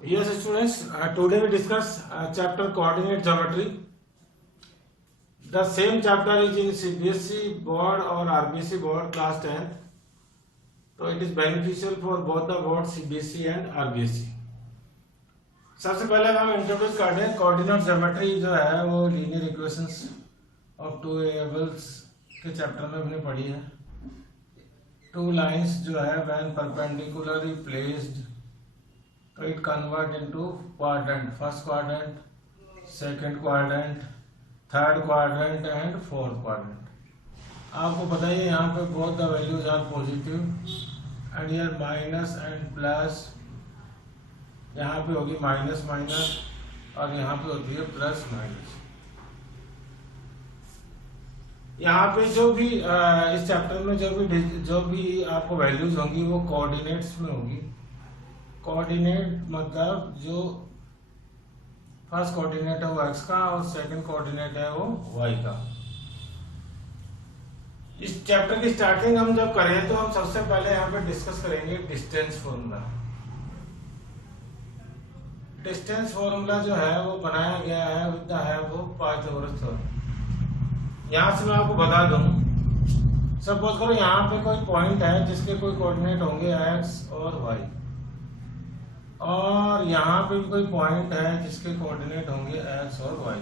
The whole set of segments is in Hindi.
Yes, students. Today we discuss chapter coordinate geometry. The same chapter is in CBSE board or RBC board class 10th. So it is beneficial for both the board CBSE and RBSE. सबसे पहले हम इंट्रोड्यूस करते हैं कोऑर्डिनेट ज्योमेट्री जो है वो linear equations of two variables के चैप्टर में हमने पढ़ी है। टू लाइंस जो है व्हेन परपेंडिकुलरली प्लेस्ड तो it convert into quadrant, first quadrant, second quadrant, third quadrant and fourth quadrant. आपको पता ही है यहाँ पे both the values are positive and here minus and plus, यहाँ पे होगी माइनस माइनस और यहाँ पे होती है प्लस माइनस। यहाँ पे जो भी इस चैप्टर में जो भी आपको वैल्यूज होंगी वो कोऑर्डिनेट्स में होगी। कोऑर्डिनेट मतलब जो फर्स्ट कोऑर्डिनेट है वो एक्स का और सेकंड कोऑर्डिनेट है वो वाई का। इस चैप्टर की स्टार्टिंग हम जब करें तो हम सबसे पहले यहाँ पे डिस्कस करेंगे डिस्टेंस फॉर्मूला। डिस्टेंस फॉर्मूला जो है वो बनाया गया है with the help of Pythagoras theorem. यहाँ से मैं आपको बता दूं, सपोज करो यहाँ पे कोई पॉइंट है जिसके कोई कोऑर्डिनेट होंगे एक्स और वाई, और यहाँ पे भी कोई पॉइंट है जिसके कोऑर्डिनेट होंगे एक्स और वाई,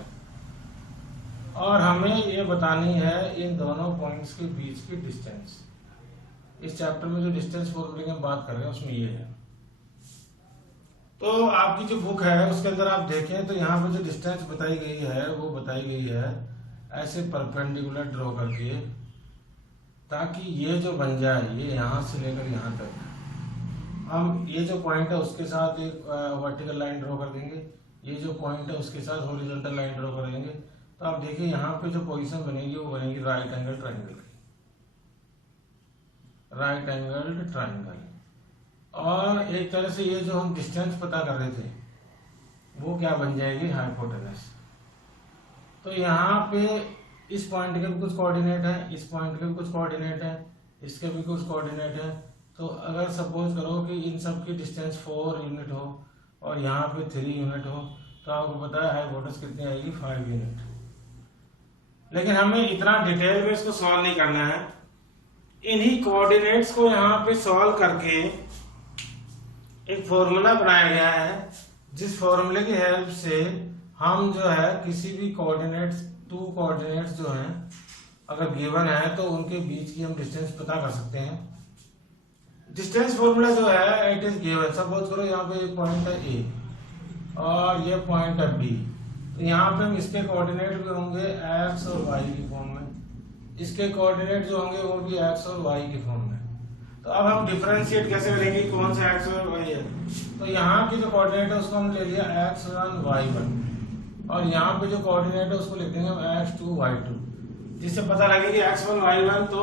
और हमें ये बतानी है इन दोनों पॉइंट्स के बीच की डिस्टेंस। इस चैप्टर में जो डिस्टेंस फॉर्मूले की हम बात कर रहे हैं उसमें ये है। तो आपकी जो बुक है उसके अंदर आप देखें तो यहाँ पे जो डिस्टेंस बताई गई है वो बताई गई है ऐसे परपेंडिकुलर ड्रॉ करके, ताकि ये जो बन जाए ये यहाँ से लेकर यहाँ तक हम ये जो पॉइंट है उसके साथ एक वर्टिकल लाइन ड्रॉ कर देंगे, ये जो पॉइंट है उसके साथ हॉरिजॉन्टल लाइन ड्रॉ कर देंगे। तो आप देखिए यहाँ पे जो पोजीशन बनेगी वो बनेगी राइट एंगल ट्राइंगल की, राइट एंगल ट्राइंगल। और एक तरह से ये जो हम डिस्टेंस पता कर रहे थे वो क्या बन जाएगी, हाइपोटेनस। तो यहाँ पे इस पॉइंट के भी कुछ कोऑर्डिनेट है, इस पॉइंट के भी कुछ कोऑर्डिनेट है, इसके भी कुछ कोऑर्डिनेट है। तो अगर सपोज करो कि इन सब की डिस्टेंस 4 यूनिट हो और यहाँ पे 3 यूनिट हो तो आपको पता है हाइपोटेनस कितनी आएगी, 5 यूनिट। लेकिन हमें इतना डिटेल में इसको सॉल्व नहीं करना है। इन्हीं कोऑर्डिनेट्स को यहाँ पे सॉल्व करके एक फॉर्मूला बनाया गया है, जिस फॉर्मूले की हेल्प से हम जो है किसी भी कोऑर्डिनेट्स, टू कोऑर्डिनेट्स जो हैं अगर गिवन है तो उनके बीच की हम डिस्टेंस पता कर सकते हैं। डिस्टेंस फॉर्मूला जो है इट इज गिवन। सपोज करो यहाँ पे एक पॉइंट है ए और ये पॉइंट है बी, तो यहाँ पे हम इसके कोऑर्डिनेट भी होंगे एक्स और वाई की फॉर्म में, इसके कोऑर्डिनेट जो होंगे वो भी एक्स और वाई की फॉर्म में। तो अब हम डिफरेंशिएट कैसे करेंगे, कौन सा एक्स और वाई है। तो यहाँ की जो कोऑर्डिनेट है उसको हम ले लिया x1 y1 और यहाँ पे जो कोऑर्डिनेट है उसको लिख देंगे हम x2 y2, जिससे पता लगे कि x1 y1 तो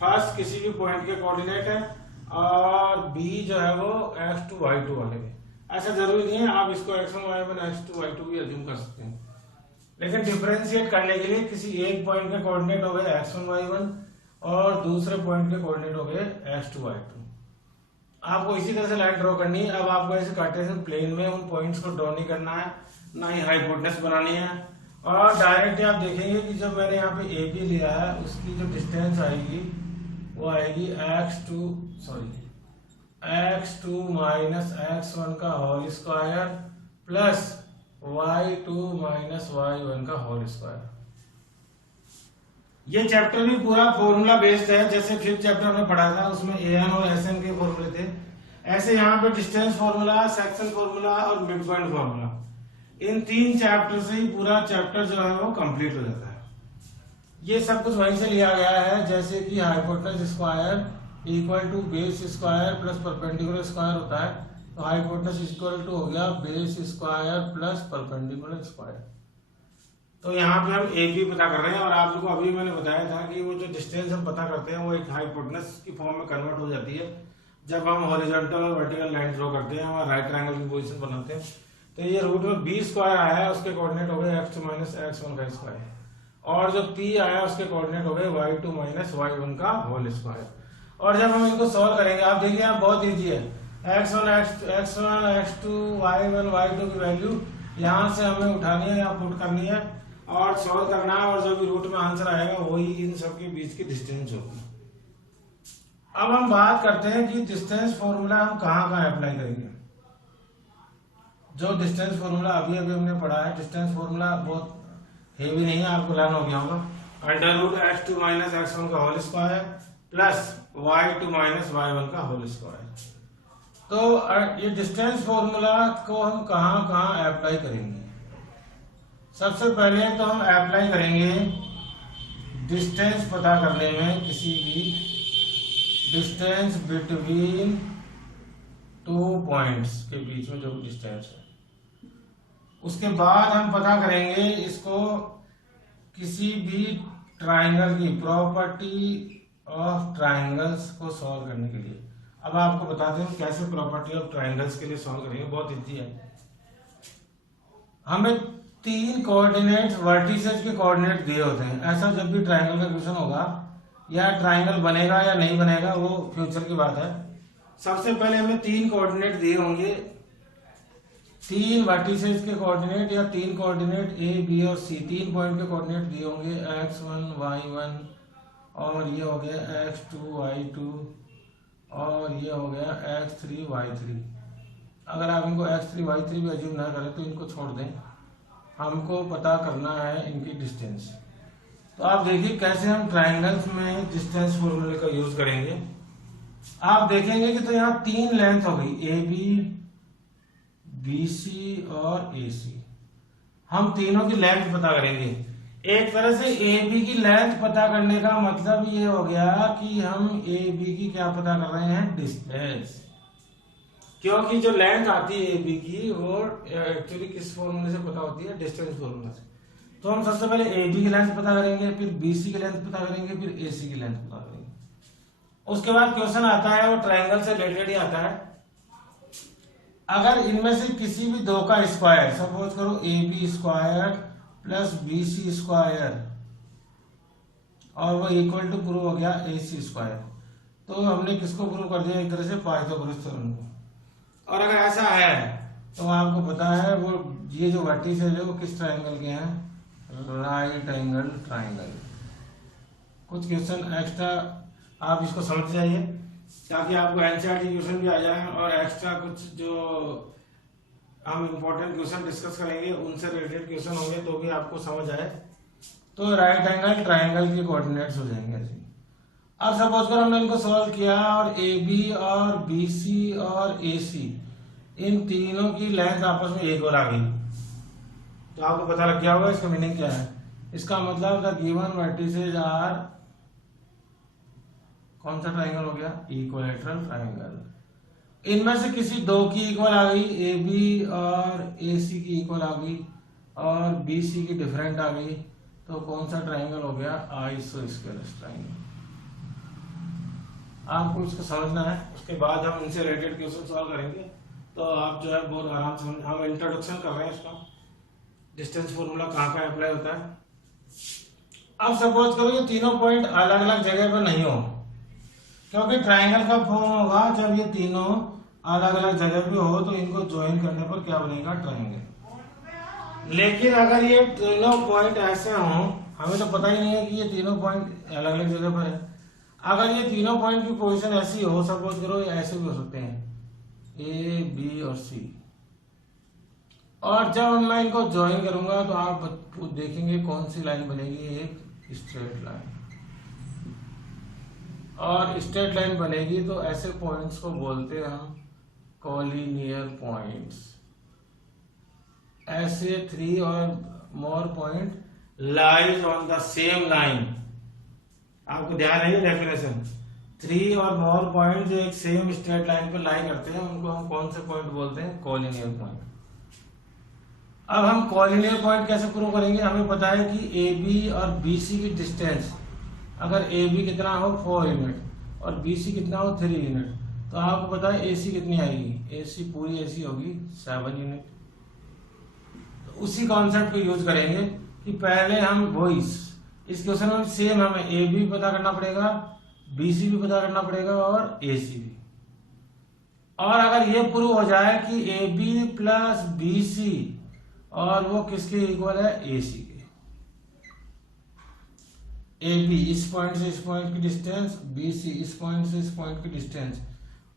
फर्स्ट किसी भी पॉइंट के कोऑर्डिनेट है और b जो है वो x2 y2 वाले के। ऐसा जरूरी नहीं है, आप इसको x1 y1 x2 y2 भी अज्यूम कर सकते हैं, लेकिन डिफरेंशिएट करने के लिए किसी एक पॉइंट के कोऑर्डिनेट हो गए x1 y1 और दूसरे पॉइंट के कोऑर्डिनेट हो गए x2 y2। आपको इसी तरह से लाइन ड्रॉ करनी है। अब आपको ऐसे कार्टेशियन प्लेन में उन पॉइंट्स को ड्रॉ नहीं करना है, ना ही हाइपोटेनस बनानी है, और डायरेक्टली आप देखेंगे कि जब मैंने यहाँ पे ए बी लिया है उसकी जो डिस्टेंस आएगी वो आएगी x2 माइनस x1 का whole square plus y2 minus y1 का होल स्क्वायर। ये चैप्टर भी पूरा फॉर्मूला बेस्ड है, जैसे फिफ्थ चैप्टर हमने पढ़ा था उसमें an और sn के फॉर्मूले थे, ऐसे यहाँ पे डिस्टेंस फॉर्मूला, सेक्शन फॉर्मूला और मिड पॉइंट फॉर्मूला, इन 3 चैप्टर से ही पूरा चैप्टर जो है वो कंप्लीट हो जाता है। ये सब कुछ वहीं से लिया गया है, जैसे कि hypotenuse square equal to base square plus perpendicular square होता है, तो हाइपोटेनस इक्वल टू हो गया base square plus perpendicular square. तो यहाँ पे हम ए बी पता कर रहे हैं, और आप लोगों को अभी मैंने बताया था कि वो जो डिस्टेंस हम पता करते हैं वो एक हाइपोटेनस की फॉर्म में कन्वर्ट हो जाती है जब हम हॉरिजॉन्टल और वर्टिकल लाइन ड्रॉ करते हैं और राइट ट्रायंगल की पोजीशन बनाते हैं। तो ये रूट में बी स्क्वायर आया है, उसके कोऑर्डिनेट हो गए x2 माइनस x1 का स्क्वायर, और जो p आया उसके कोऑर्डिनेट हो गए y2 माइनस y1 का होल स्क्वायर। और जब हम इनको सॉल्व करेंगे, आप देखिए आप बहुत इजी है, x1 x2 y1 y2 की वैल्यू यहाँ से हमें उठानी है या पुट करनी है और सॉल्व करना है, और जो भी रूट में आंसर आएगा वही इन सब के बीच की डिस्टेंस होगी। अब हम बात करते हैं कि डिस्टेंस फॉर्मूला हम कहाँ कहाँ अप्लाई करेंगे। जो डिस्टेंस फॉर्मूला अभी अभी हमने पढ़ा है, डिस्टेंस फॉर्मूला बहुत हेवी नहीं है, आपको लर्न हो गया होगा। √x2 माइनस x1 का whole square plus y2 minus y1 का होल स्क्वायर। तो ये डिस्टेंस फॉर्मूला को हम कहाँ कहाँ अप्लाई करेंगे। सबसे पहले तो हम अप्लाई करेंगे डिस्टेंस पता करने में, किसी भी डिस्टेंस बिटवीन टू पॉइंट्स के बीच में जो डिस्टेंस है, उसके बाद हम पता करेंगे इसको किसी भी ट्राइंगल की प्रॉपर्टी ऑफ ट्राइंगल्स को सॉल्व करने के लिए। अब आपको बताते हैं कैसे प्रॉपर्टी ऑफ ट्राइंगल्स के लिए सॉल्व करेंगे, बहुत इजी है। हमें 3 कोऑर्डिनेट्स वर्टिसेस के कोऑर्डिनेट दिए होते हैं। ऐसा जब भी ट्राइंगल का क्वेश्चन होगा या ट्राइंगल बनेगा या नहीं बनेगा वो फ्यूचर की बात है। सबसे पहले हमें 3 कोऑर्डिनेट दिए होंगे, 3 वर्टिसेस के कोऑर्डिनेट या 3 कोऑर्डिनेट ए बी और सी, 3 पॉइंट के कोऑर्डिनेट दिए होंगे, x1 y1 और ये हो गया x2 y2 और ये हो गया x3 y3। अगर आप इनको x3 y3 भी अज्यूम ना करें तो इनको छोड़ दें, हमको पता करना है इनकी डिस्टेंस। तो आप देखिए कैसे हम ट्राइंगल्स में डिस्टेंस फॉर्मूले का यूज करेंगे। आप देखेंगे कि तो यहाँ 3 लेंथ हो गई, ए बी बी सी और ए सी। हम तीनों की लेंथ पता करेंगे। एक तरह से ए बी की लेंथ पता करने का मतलब ये हो गया कि हम ए बी की क्या पता कर रहे हैं, डिस्टेंस। क्योंकि जो लेंथ आती है ए बी की वो एक्चुअली किस फॉर्मूले से पता होती है, डिस्टेंस फॉर्मूला से। तो हम सबसे पहले ए बी की लेंथ पता करेंगे, फिर बी सी की लेंथ पता करेंगे, फिर ए सी की लेंथ पता करेंगे। उसके बाद क्वेश्चन आता है वो ट्राइंगल से रिलेटेड ही आता है। अगर इनमें से किसी भी दो का स्क्वायर, सपोज करो A B square plus B C square और वो इक्वल टू प्रूव हो गया ए सी स्क्वायर, तो हमने किसको प्रूव कर दिया, एक तरह से पाइथागोरस थ्योरम को। और अगर ऐसा है तो आपको पता है वो ये जो वर्टिस है वो किस ट्राइंगल के हैं, राइट एंगल ट्राइंगल। कुछ क्वेश्चन एक्स्ट्रा आप इसको समझ जाइए ताकि आपको एनसीईआरटी क्वेश्चन भी आ जाए, और एक्स्ट्रा कुछ जो हम इंपॉर्टेंट क्वेश्चन डिस्कस करेंगे उनसे रिलेटेड क्वेश्चन होंगे तो भी आपको समझ आए। तो राइट एंगल ट्राइंगल के कोऑर्डिनेट्स हो जाएंगे ऐसे। अब सपोज कर हमने इनको सॉल्व किया और ए बी और बी सी और ए सी इन तीनों की लेंथ आपस में इक्वल आ गई, तो आपको पता लग गया होगा इसका मीनिंग क्या है। इसका मतलब द गिवन वर्टिसेज आर, कौन सा ट्राइंगल हो गया, इक्विलैटरल ट्राइंगल। इनमें से किसी दो की इक्वल आ गई, ए बी और ए सी की इक्वल आ गई और बी सी की डिफरेंट आ गई, तो कौन सा ट्राइंगल हो गया, आइसोस्केलस ट्राइंगल। आपको इसको समझना है, उसके बाद हम इनसे रिलेटेड क्वेश्चन सॉल्व करेंगे। तो आप जो है बहुत आराम से, हम इंट्रोडक्शन कर रहे हैं इसका, डिस्टेंस फॉर्मूला कहाँ कहाँ अप्लाई होता है। अब सपोज करो ये तीनों पॉइंट अलग अलग जगह पर नहीं हो, क्योंकि ट्राइंगल का फॉर्म होगा जब ये तीनों अलग अलग जगह पे हो तो इनको ज्वाइन करने पर क्या बनेगा, ट्राइंगल। लेकिन अगर ये तीनों पॉइंट ऐसे हों, हमें तो पता ही नहीं है कि ये तीनों पॉइंट अलग अलग जगह पर है। अगर ये तीनों पॉइंट की पोजीशन ऐसी हो, सपोज करो ऐसे भी हो सकते हैं ए बी और सी, और जब मैं इनको ज्वाइन करूंगा तो आप देखेंगे कौन सी लाइन बनेगी, एक स्ट्रेट लाइन। और स्ट्रेट लाइन बनेगी तो ऐसे पॉइंट्स को बोलते हैं हम कॉलिनियर पॉइंट्स। ऐसे 3 और more point lies on the same line. आपको ध्यान है ये डेफिनेशन, 3 और मोर पॉइंट जो एक सेम स्ट्रेट लाइन पर लाई करते हैं उनको हम कौन से पॉइंट बोलते हैं, कॉलिनियर पॉइंट। अब हम कॉलिनियर पॉइंट कैसे प्रूव करेंगे, हमें पता है कि ए बी और बी सी की डिस्टेंस, अगर ए बी कितना हो 4 यूनिट और बी सी कितना हो 3 यूनिट, तो आपको पता है ए सी कितनी आएगी, ए सी पूरी ए सी होगी 7 यूनिट। तो उसी कॉन्सेप्ट को यूज करेंगे कि पहले हम वो इस क्वेश्चन में सेम हमें ए बी पता करना पड़ेगा, बी सी भी पता करना पड़ेगा और ए सी भी। और अगर ये प्रूव हो जाए कि A B plus B C और वो किसके इक्वल है, ए सी के, ए बी इस पॉइंट से इस पॉइंट की डिस्टेंस, बी सी इस पॉइंट से इस पॉइंट की डिस्टेंस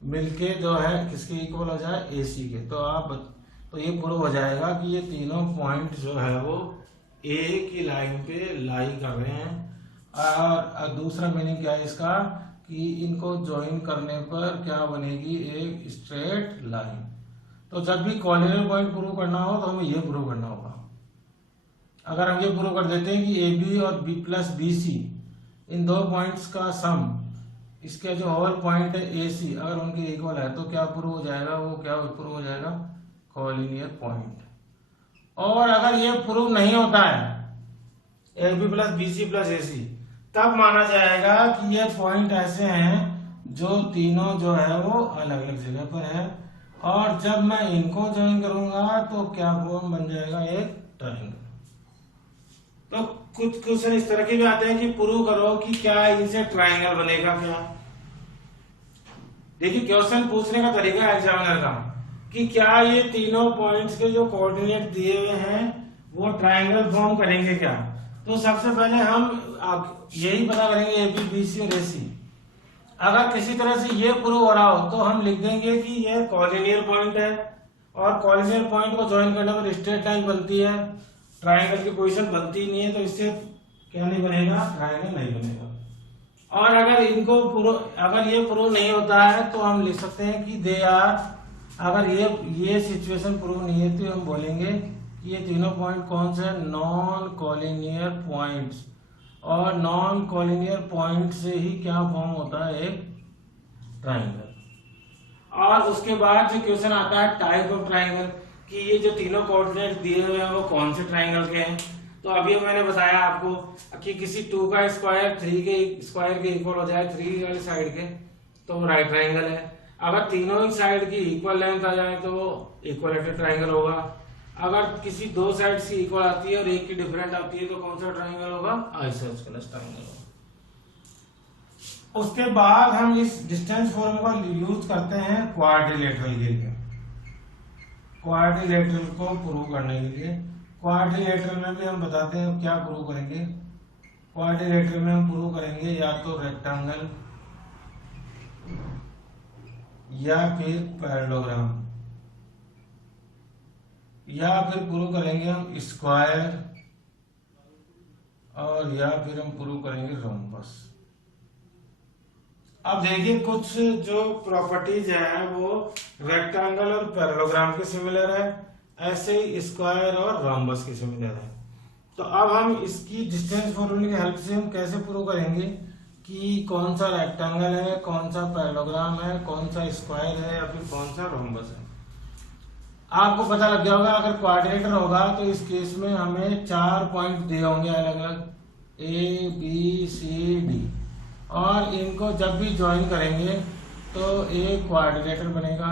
मिलके जो है किसके इक्वल हो जाए, ए सी के, तो ये प्रूव हो जाएगा कि ये तीनों पॉइंट जो है वो ए की लाइन पे लाई कर रहे हैं। और दूसरा मीनिंग क्या है इसका कि इनको ज्वाइन करने पर क्या बनेगी, एक स्ट्रेट लाइन। तो जब भी कॉर्डिनेट पॉइंट प्रूव करना हो तो हमें ये प्रूव करना होगा। अगर हम ये प्रूव कर देते हैं कि ए बी और बी प्लस बी सी इन दो पॉइंट्स का सम, इसके जो होल पॉइंट है ए सी, अगर उनके इक्वल है तो क्या प्रूव हो जाएगा, वो क्या प्रूव हो जाएगा, कॉलिनियर पॉइंट। और अगर ये प्रूव नहीं होता है A B plus B C plus A C, तब माना जाएगा कि ये पॉइंट ऐसे हैं जो तीनों जो है वो अलग अलग जगह पर है, और जब मैं इनको ज्वाइन करूंगा तो क्या फॉर्म बन जाएगा, एक ट्रायंगल। तो कुछ क्वेश्चन इस तरह के भी आते हैं कि प्रूव करो कि क्या इनसे ट्रायंगल बनेगा क्या। देखिए क्वेश्चन पूछने का तरीका है एग्जामिनर का कि क्या ये तीनों पॉइंट्स के जो कोऑर्डिनेट दिए हुए हैं वो ट्रायंगल फॉर्म करेंगे क्या। तो सबसे पहले हम यही पता करेंगे ए बी बी सी और ए सी। अगर किसी तरह से ये प्रूव हो रहा हो तो हम लिख देंगे कि ये कॉलिनियर पॉइंट है, और कॉलिनियर पॉइंट को ज्वाइन करने पर स्ट्रेट लाइन बनती है, ट्रायंगल की पोजीशन बनती नहीं है, तो इससे क्या नहीं बनेगा, ट्रायंगल नहीं बनेगा। और अगर ये प्रूव नहीं होता है तो हम लिख सकते हैं कि दे आर, अगर ये सिचुएशन प्रूव नहीं है तो हम बोलेंगे कि ये तीनों पॉइंट कौन से, नॉन कॉलिनियर पॉइंट्स। और नॉन कॉलिनियर पॉइंट से ही क्या फॉर्म होता है, एक ट्रायंगल। और उसके बाद जो क्वेश्चन आता है टाइप ऑफ ट्रायंगल, कि ये जो तीनों कोऑर्डिनेट दिए हुए हैं वो कौन से ट्रायंगल के हैं। तो अभी मैंने बताया आपको कि किसी 2 का स्क्वायर 3 के स्क्वायर के इक्वल हो जाए 3 वाली साइड के, तो वो राइट ट्रायंगल है। अगर तीनों ही साइड की इक्वल लेंथ आ जाए तो वो इक्वलेटरल ट्रायंगल होगा। अगर किसी 2 साइड्स की इक्वल आती है और एक की डिफरेंट आती है तो कौन सा ट्रायंगल होगा, आइसोस्केलस ट्रायंगल होगा। उसके बाद हम इस डिस्टेंस फॉर्म का यूज करते हैं क्वाड्रिलेटरल के लिए, क्वाड्रिलेटरल को प्रूव करने के लिए। क्वाड्रिलेटरल में भी हम बताते हैं क्या प्रूव करेंगे। क्वाड्रिलेटरल में हम प्रूव करेंगे या तो रेक्टेंगल या फिर पैरेललोग्राम, या फिर प्रूव करेंगे हम स्क्वायर, और या फिर हम प्रूव करेंगे रोम्बस। अब देखिए कुछ जो प्रॉपर्टीज है वो रेक्टेंगल और पैरेललोग्राम के सिमिलर है, ऐसे ही स्क्वायर और रोम्बस के सिमिलर है। तो अब हम इसकी डिस्टेंस फॉर्मूले की हेल्प से हम कैसे प्रूव करेंगे कि कौन सा रेक्टेंगल है, कौन सा पैरेललोग्राम है, कौन सा स्क्वायर है या फिर कौन सा रोम्बस है। आपको पता लग गया होगा अगर क्वाड्रिलेटरल होगा तो इस केस में हमें 4 पॉइंट दिए होंगे अलग अलग, ए बी सी डी, और इनको जब भी ज्वाइन करेंगे तो एक क्वाड्रिलेटरल बनेगा।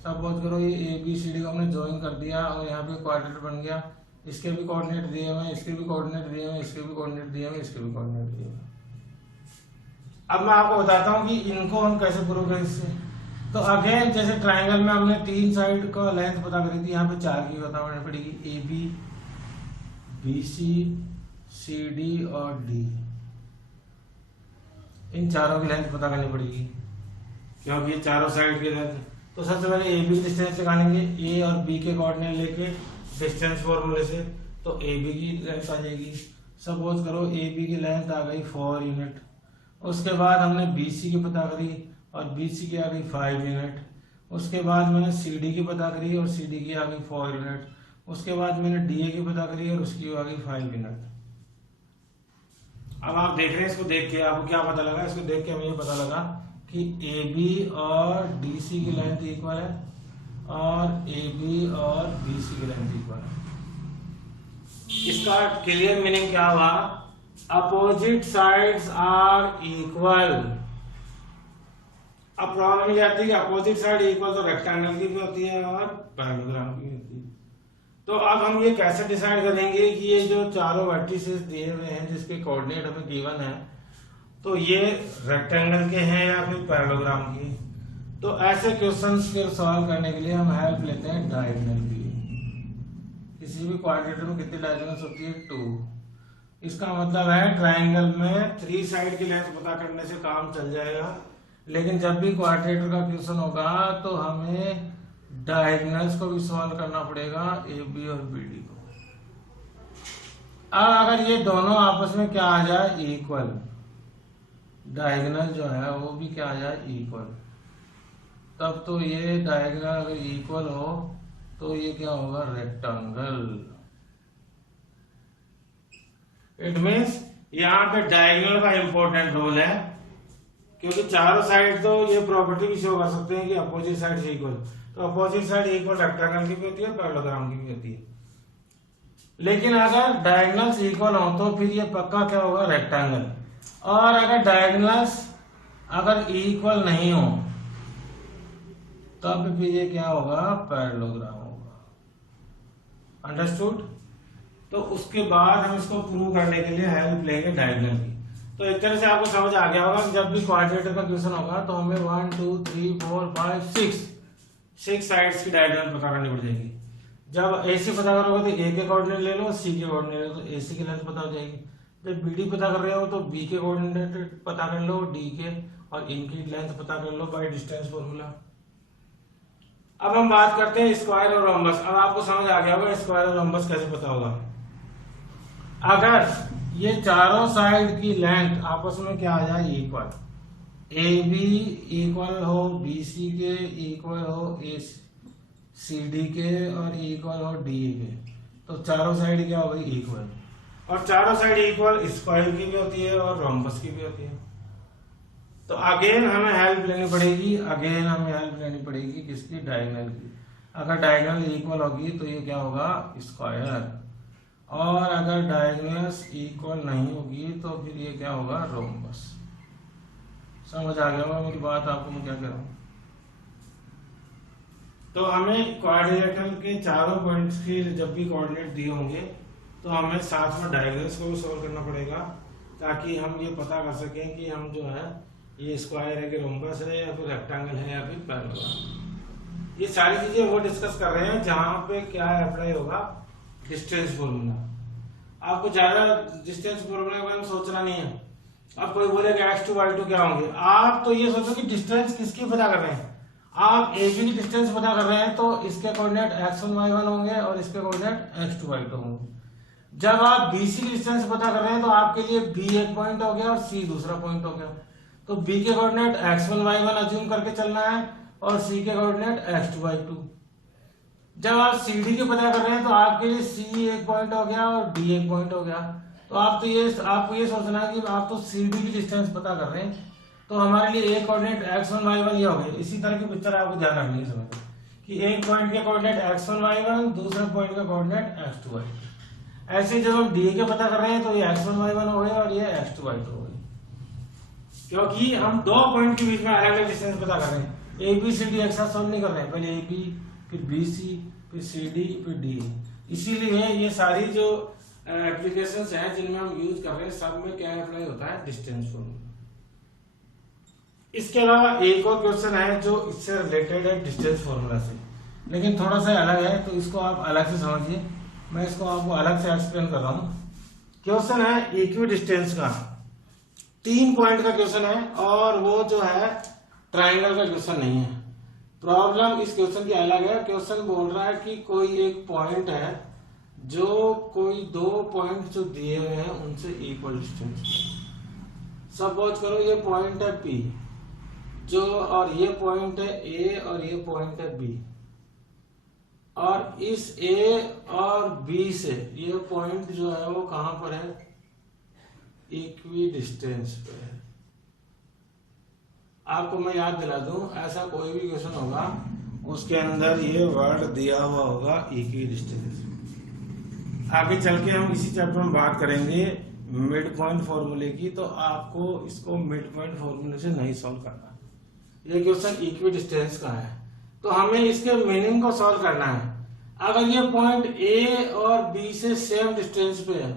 सपोज करो ये ए बी सी डी को हमने ज्वाइन कर दिया और यहाँ पे क्वाड्रिलेटरल बन गया। इसके भी कोऑर्डिनेट दिए हुए, इसके भी कोऑर्डिनेट दिए हुए, इसके भी कोऑर्डिनेट दिए हुए, इसके भी कोऑर्डिनेट दिए हुए। अब मैं आपको बताता हूँ कि इनको हम कैसे प्रूव करें इससे। तो अगेन जैसे ट्राइंगल में हमने 3 साइड का लेंथ पता करी थी, यहाँ पे 4 की बतानी पड़ेगी, A B B C C D और डी, इन चारों की लेंथ पता करनी पड़ेगी क्योंकि ये चारों साइड की लेंथ। तो सबसे पहले ए बी की डिस्टेंस निकालेंगे, ए और बी के कोऑर्डिनेट लेके डिस्टेंस फॉर्मूले से, तो ए बी की लेंथ आ जाएगी। सपोज करो ए बी की लेंथ आ गई 4 यूनिट। उसके बाद हमने बी सी की पता करी और बी सी की आ गई 5 यूनिट। उसके बाद मैंने सी डी की पता करी और सी डी की आ गई 4 यूनिट। उसके बाद मैंने डी ए की पता करी और उसकी आ गई 5 यूनिट। अब आप देख रहे हैं, इसको देख के आपको क्या पता लगा, इसको देख के हमें ये पता लगा कि ए बी और डी सी की लेंथ इक्वल है और ए बी और बी सी की लेंथ इक्वल है। इसका क्लियर मीनिंग क्या हुआ, अपोजिट साइड्स आर इक्वल। अब प्रॉब्लम ये आती है कि अपोजिट साइड इक्वल तो रेक्टेंगल की भी होती है और पैरेललोग्राम की भी होती है। तो अब हम ये कैसे डिसाइड करेंगे कि ये जो चारों वर्टिसेस दिए हुए हैं जिसके कोऑर्डिनेट हमें गिवन है, तो ये रेक्टेंगल के हैं या फिर पैरेललोग्राम के। तो ऐसे क्वेश्चंस के सॉल्व करने के लिए हम हेल्प लेते हैं डायगोनल की। किसी भी क्वाड्रेटर में कितनी डायगोनल्स होती है? 2। इसका मतलब है ट्राइंगल में 3 साइड की लेंथ पता करने से काम चल जाएगा, लेकिन जब भी क्वाड्रेटर का क्वेश्चन होगा तो हमें डायगोनल्स को भी सॉल्व करना पड़ेगा, ए बी और बी डी को। अब अगर ये दोनों आपस में क्या आ जाए? इक्वल, डायगोनल जो है वो भी क्या आ जाए? इक्वल, तब तो ये डायगोनल अगर इक्वल हो तो ये क्या होगा? रेक्टेंगल। इट मीन्स यहाँ पे डायगोनल का इंपॉर्टेंट रोल है, क्योंकि चारों साइड तो ये प्रॉपर्टी भी शो कर सकते हैं कि अपोजिट साइड इक्वल, तो अपोजिट साइड इक्वल रेक्टेंगल की भी होती है, पैरेललोग्राम की भी होती है। लेकिन अगर डायगोनल्स इक्वल हो तो फिर ये पक्का क्या होगा? रेक्टेंगल। और अगर डायगोनल्स अगर इक्वल नहीं हो तब फिर ये क्या होगा? पैरेललोग्राम होगा। अंडरस्टूड? तो उसके बाद हम इसको प्रूव करने के लिए हेल्प लेंगे डायगोनल की। तो एक तरह से आपको समझ आ गया होगा कि जब भी क्वाड्रेटर का क्वेश्चन होगा तो हमें 1 2 3 4 5 6 साइड्स की डायगोनल पता करनी पड़ जाएगी। जब AC पता करोगे तो A के कोऑर्डिनेट ले लो, C के कोऑर्डिनेट ले लो, तो AC की लेंथ पता हो जाएगी। जब BD पता कर रहे हो तो B के कोऑर्डिनेट पता कर लो, D के, और इनकी लेंथ पता कर लो बाय डिस्टेंस फॉर्मूला। अब हम बात करते हैं स्क्वायर और रोम्बस। अब आपको समझ आ गया होगा स्क्वायर और रोम्बस कैसे पता होगा। अगर ये चारों साइड की लेंथ आपस में क्या आ जाए? इक्वल, AB इक्वल हो BC के, इक्वल हो CD के, और इक्वल और DA के, तो चारों साइड क्या हो गई? इक्वल। और चारों साइड इक्वल स्क्वायर की भी होती है और रोम्बस की भी होती है। तो अगेन हमें हेल्प लेनी पड़ेगी, किसकी? डायगोनल की। अगर डायगोनल इक्वल होगी तो ये क्या होगा? स्क्वायर। और अगर डायगोनल्स इक्वल नहीं होगी तो फिर ये क्या होगा? रोम्बस। समझ आ गया होगा मेरी बात आपको मैं क्या कह रहा हूं? तो हमें क्वाड्रिलेटरल के चारों पॉइंट्स के जब भी कोऑर्डिनेट दिए होंगे तो हमें साथ में डायगोनल्स को भी सॉल्व करना पड़ेगा, ताकि हम ये पता कर सकें कि हम जो है ये स्क्वायर है कि रोम्बस है या फिर रेक्टेंगल है या फिर पैरेललोग्राम। ये सारी चीजें वो डिस्कस कर रहे हैं जहां पे क्या अप्लाई होगा? Distance formula. आपको ज्यादा डिस्टेंस फॉर्मूला के बारे में सोचना नहीं है। अब कोई बोलेगा x2 y2 क्या होंगे? आप तो ये सोचो कि डिस्टेंस किसकी पता कर रहे हैं। आप AB की डिस्टेंस पता कर रहे हैं तो इसके कोऑर्डिनेट x1 y1 होंगे और इसके कोऑर्डिनेट x2 y2 होंगे। जब आप BC की डिस्टेंस पता कर रहे हैं तो आपके लिए B एक पॉइंट हो गया और C दूसरा पॉइंट हो गया। तो B के कोऑर्डिनेट x1 y1 अज्यूम करके चलना है और C के कोऑर्डिनेट x2 y2। जब आप CD के पता कर रहे हैं तो आपके लिए C एक पॉइंट हो गया और D एक पॉइंट हो गया। तो आपको ये सोचना है कि आप तो CD की डिस्टेंस पता कर रहे हैं, तो हमारे लिए एक कोऑर्डिनेट x1 y1 ये हो गए। इसी तरह की पिक्चर आपको ध्यान रखनी है समझ कि एक पॉइंट के कोऑर्डिनेट x1 y1, दूसरे पॉइंट का कोऑर्डिनेट x2 y2। ऐसे जब हम D के पता कर रहे हैं तो ये x1 y1 हो गए और ये x2 y2 हो गए, क्योंकि हम दो पॉइंट के बीच में अलग अलग डिस्टेंस पता कर रहे हैं। ABCD एक साथ सॉल्व नहीं कर रहे हैं, पहले AB फिर BC फिर CD फिर D। इसीलिए ये सारी जो एप्लीकेशंस हैं जिनमें हम यूज कर रहे हैं सब में क्या अप्लाई होता है? Distance formula. इसके अलावा एक और क्वेश्चन है जो इससे रिलेटेड है डिस्टेंस फॉर्मूला से, लेकिन थोड़ा सा अलग है, तो इसको आप अलग से समझिए। मैं इसको आपको अलग से एक्सप्लेन कर रहा हूँ। क्वेश्चन है इक्वी डिस्टेंस का, 3 पॉइंट का क्वेश्चन है और वो जो है ट्राइंगल का क्वेश्चन नहीं है। प्रॉब्लम इस क्वेश्चन की अलग है। क्वेश्चन बोल रहा है कि कोई एक पॉइंट है जो कोई 2 पॉइंट जो दिए हुए हैं उनसे इक्वल डिस्टेंस। सपोज करो ये पॉइंट है P जो, और ये पॉइंट है A और ये पॉइंट है B, और इस A और B से ये पॉइंट जो है वो कहां पर है? इक्वी डिस्टेंस पे है। आपको मैं याद दिला दूं, ऐसा कोई भी क्वेश्चन होगा उसके अंदर ये वर्ड दिया हुआ होगा इक्वी डिस्टेंस। आगे चल के हम इसी चैप्टर में बात करेंगे मिड पॉइंट फॉर्मूले की, तो आपको इसको मिड पॉइंट फॉर्मूले से नहीं सॉल्व करना। ये क्वेश्चन इक्वी डिस्टेंस का है तो हमें इसके मीनिंग को सॉल्व करना है। अगर ये पॉइंट A और B से सेम डिस्टेंस पे है,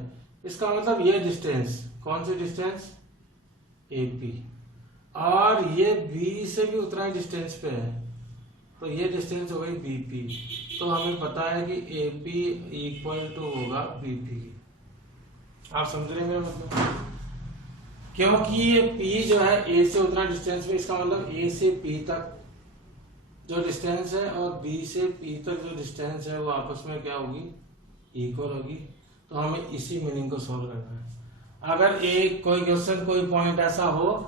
इसका मतलब ये डिस्टेंस कौन सी डिस्टेंस? AP। और ये बी से भी उतना ही डिस्टेंस पे है, तो ये डिस्टेंस हो गई बीपी। तो हमें पता है कि एपी इक्वल टू होगा बीपी। आप समझ रहे हैं मेरा मतलब? क्योंकि ये पी जो है ए से उतना डिस्टेंस पे, इसका मतलब ए से पी तक जो डिस्टेंस है और बी से पी तक जो डिस्टेंस है वो आपस में क्या होगी, इक्वल होगी। तो हमें इसी मीनिंग को सोल्व करना है। अगर एक कोई क्वेश्चन कोई पॉइंट ऐसा हो,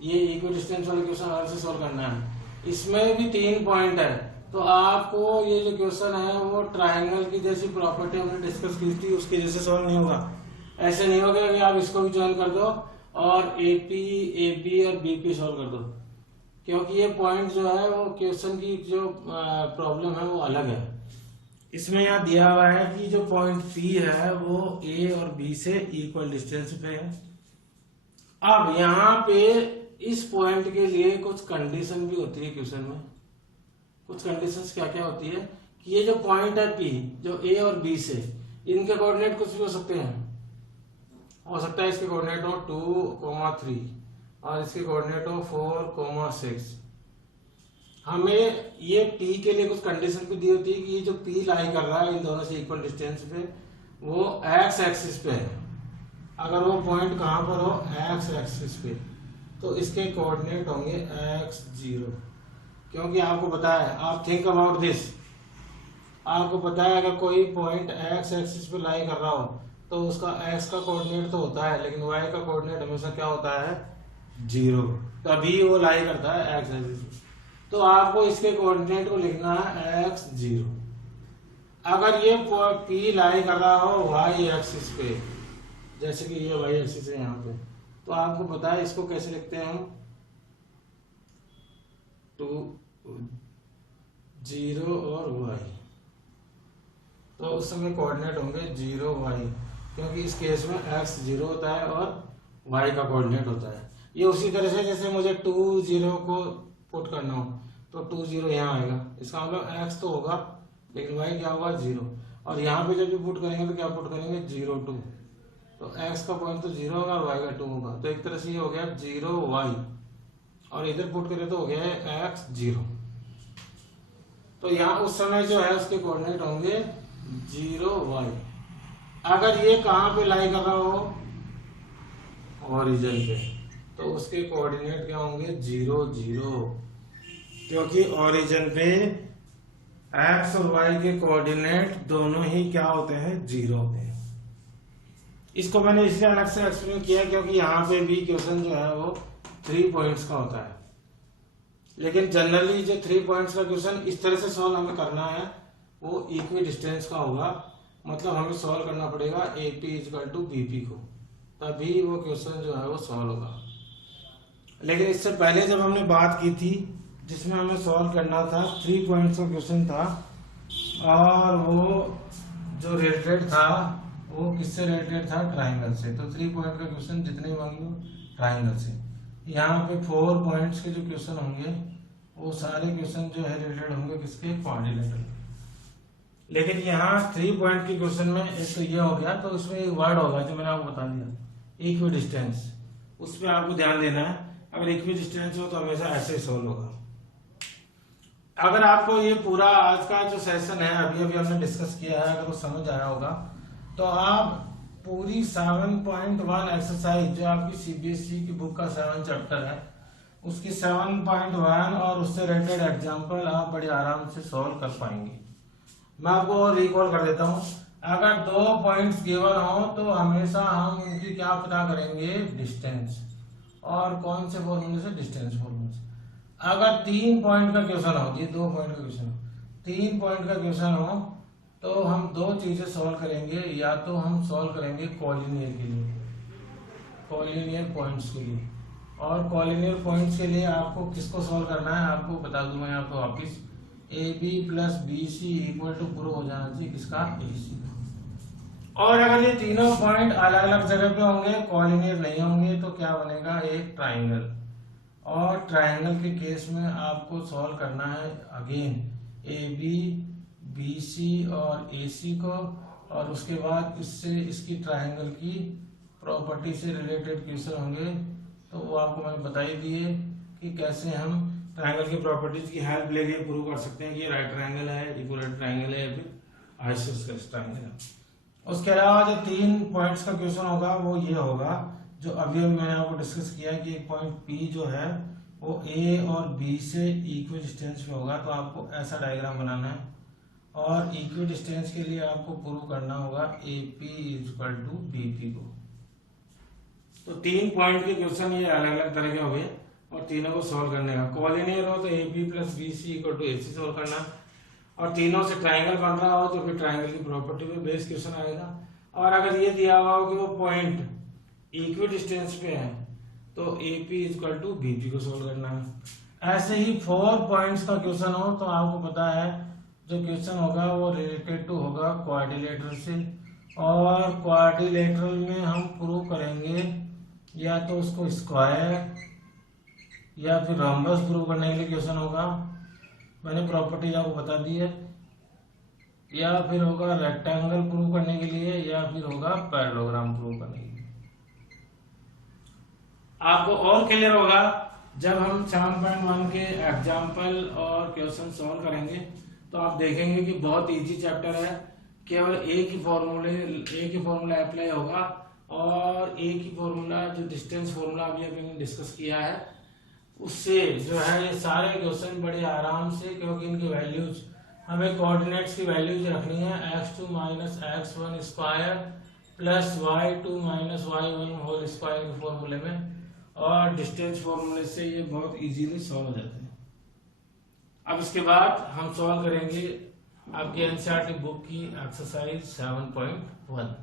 ये इक्वल डिस्टेंस वाले क्वेश्चन अलग से सोल्व करना है, इसमें भी 3 पॉइंट है, तो आपको ये जो क्वेश्चन है वो ट्राइंगल की जैसी प्रॉपर्टी हमने डिस्कस की थी उसके जैसे सोल्व नहीं होगा। ऐसे नहीं होगा कि आप इसको भी ज्वाइन कर दो और एपी एबी और बीपी सोल्व कर दो, क्योंकि ये पॉइंट जो है वो क्वेश्चन की जो प्रॉब्लम है वो अलग है। इसमें यहाँ दिया हुआ है कि जो पॉइंट पी है वो ए और बी से इक्वल डिस्टेंस पे है। अब यहाँ पे इस पॉइंट के लिए कुछ कंडीशन भी होती है क्वेश्चन में। कुछ कंडीशंस क्या क्या होती है कि ये जो पॉइंट है पी, जो ए और बी से, इनके कोऑर्डिनेट कुछ भी हो सकते हैं। हो सकता है इसके कोऑर्डिनेट हो 2,3 और इसके कोऑर्डिनेट हो 4,6। हमें ये पी के लिए कुछ कंडीशन भी दी होती है कि ये जो पी लाई कर रहा है इन दोनों से इक्वल डिस्टेंस पे, वो एक्स एक्सिस पे है। अगर वो पॉइंट कहां पर हो, एक्स एक्सिस पे, तो इसके कोऑर्डिनेट होंगे x0। क्योंकि आपको पता है, आप थिंक अबाउट दिस, आपको पता है अगर कोई पॉइंट एक्स एक्सिस पे लाई कर रहा हो तो उसका x का कोऑर्डिनेट तो होता है, लेकिन y का कोऑर्डिनेट हमेशा क्या होता है, 0, तभी वो लाई करता है एक्स एक्सिस पे। तो आपको इसके कोऑर्डिनेट को लिखना है x0। अगर ये p लाई कर रहा हो y एक्सिस पे, जैसे कि ये y एक्सिस है यहाँ पे, तो आपको पता है इसको कैसे लिखते हैं हम, 2 0 और y, तो उस समय कोऑर्डिनेट होंगे 0 y, क्योंकि इस केस में x 0 होता है और y का कोऑर्डिनेट होता है। ये उसी तरह से जैसे मुझे 2 0 को पुट करना हो तो 2 0 यहाँ आएगा, इसका मतलब x तो होगा लेकिन y क्या होगा, 0। और यहाँ पे जब भी पुट करेंगे तो क्या पुट करेंगे, 0 2, तो x का पॉइंट तो 0 होगा और y का 2 होगा। तो एक तरह से ये हो गया 0 y, और इधर पुट करें तो हो गया है x 0। तो यहाँ उस समय जो है उसके कोऑर्डिनेट होंगे 0 y। अगर ये कहाँ पे लाई कर रहा हो, ओरिजिन पे, तो उसके कोऑर्डिनेट क्या होंगे, 0 0, क्योंकि ओरिजिन पे x और y के कोऑर्डिनेट दोनों ही क्या होते हैं, 0 होते हैं। इसको मैंने इसलिए अलग से एक्सप्लेन किया क्योंकि यहाँ पे भी क्वेश्चन जो है वो 3 पॉइंट्स का होता है, लेकिन जनरली जो 3 पॉइंट्स का क्वेश्चन इस तरह से सॉल्व हमें करना है वो इक्वी डिस्टेंस का होगा। मतलब हमें सॉल्व करना पड़ेगा AP इक्वल टू BP को, तभी वो क्वेश्चन जो है वो सॉल्व होगा। लेकिन इससे पहले जब हमने बात की थी जिसमें हमें सॉल्व करना था 3 पॉइंट्स का क्वेश्चन था, और वो जो रिलेटेड था वो किससे रिलेटेड था, ट्राइंगल से। तो 3 पॉइंट का क्वेश्चन जितने मांगे ट्राइंगल से। यहाँ पे 4 पॉइंट्स के जो क्वेश्चन होंगे वो सारे क्वेश्चन जो है रिलेटेड होंगे किसके, क्वाड्रिलेटरल। लेकिन यहाँ 3 पॉइंट के क्वेश्चन में एक तो ये हो गया, तो इसमें एक वर्ड होगा जो मैंने आपको बता दिया, इक्वी डिस्टेंस। उस पर आपको ध्यान देना है। अगर इक्वी डिस्टेंस हो तो हमेशा ऐसे ही सोल्व होगा। अगर आपको ये पूरा आज का जो सेशन है अभी अभी हमने डिस्कस किया है, अगर वो समझ आया होगा तो आप पूरी 7.1 एक्सरसाइज जो आपकी CBSE की बुक का 7 चैप्टर है उसकी 7.1 और उससे रिलेटेड एग्जाम्पल आप बड़े आराम से सॉल्व कर पाएंगे। मैं आपको और रिकॉल कर देता हूँ। अगर 2 पॉइंट्स गिवन हो तो हमेशा हम उनकी क्या पता करेंगे, डिस्टेंस, और कौन से फॉर्मूले से, डिस्टेंस फॉर्मूले से। अगर 3 पॉइंट का क्वेश्चन हो, ये 2 पॉइंट का क्वेश्चन हो, 3 पॉइंट का क्वेश्चन हो तो हम 2 चीजें सॉल्व करेंगे। या तो हम सॉल्व करेंगे कॉलिनियर के लिए, कॉलिनियर पॉइंट्स के लिए, और कॉलिनियर पॉइंट्स के लिए आपको किसको सॉल्व करना है आपको बता दूं मैं आपको वापिस, AB plus BC equal to prove हो जाना चाहिए किसका, AC। और अगर ये तीनों पॉइंट अलग अलग जगह पे होंगे, कॉलिनियर नहीं होंगे, तो क्या बनेगा, एक ट्राइंगल। और ट्राइंगल के केस में आपको सॉल्व करना है अगेन AB BC और AC को, और उसके बाद इससे इसकी ट्राइंगल की प्रॉपर्टी से रिलेटेड क्वेश्चन होंगे तो वो आपको मैंने बता ही दिए कि कैसे हम ट्रायंगल की प्रॉपर्टीज की हेल्प लेके प्रूव कर सकते हैं कि ये राइट ट्रायंगल है, इक्विलेटरल ट्रायंगल है या फिर आइसोस्केलेस ट्रायंगल है। उसके अलावा जो 3 पॉइंट्स का क्वेश्चन होगा वो ये होगा, जो अभी मैंने आपको डिस्कस किया है कि एक पॉइंट P जो है वो A और B से इक्वल डिस्टेंस पे होगा, तो आपको ऐसा डायग्राम बनाना है और इक्वल डिस्टेंस के लिए आपको प्रूव करना होगा AP इक्वल टू BP को। तो 3 पॉइंट के क्वेश्चन ये अलग अलग तरह के हो गए और तीनों को सॉल्व करने का। कोऑर्डिनेट हो तो AP plus BC equal to AC solve करना, और तीनों से ट्रायंगल बन रहा हो तो फिर ट्रायंगल की प्रॉपर्टी पे बेस क्वेश्चन आएगा। और अगर ये दिया हुआ हो कि वो पॉइंट इक्वल डिस्टेंस पे है तो AP इक्वल टू BP को सॉल्व करना है। ऐसे ही 4 पॉइंट्स का क्वेश्चन हो तो आपको पता है जो क्वेश्चन होगा वो रिलेटेड टू होगा क्वाड्रिलेटरल से, और क्वाड्रिलेटरल में हम प्रूव करेंगे या तो उसको स्क्वायर या फिर रोम्बस प्रूव करने के लिए क्वेश्चन होगा, मैंने प्रॉपर्टीज आपको बता दी है, या फिर होगा रेक्टेंगल प्रूव करने के लिए, या फिर होगा पैरेललोग्राम प्रूव करने के लिए। आपको और क्लियर होगा जब हम 7.1 के एग्जाम्पल और क्वेश्चन सॉल्व करेंगे, तो आप देखेंगे कि बहुत इजी चैप्टर है, केवल एक ही फॉर्मूला अप्लाई होगा और एक ही फॉर्मूला जो डिस्टेंस फॉर्मूला अभी हमने डिस्कस किया है उससे जो है ये सारे क्वेश्चन बड़े आराम से, क्योंकि इनकी वैल्यूज हमें कोऑर्डिनेट्स की वैल्यूज रखनी है x2 minus x1 square plus y2 minus y1 whole square के फॉर्मूले में, और डिस्टेंस फॉर्मूले से ये बहुत इजीली सॉल्व हो जाते हैं। अब इसके बाद हम सॉल्व करेंगे आपकी एनसीईआरटी बुक की एक्सरसाइज 7.1।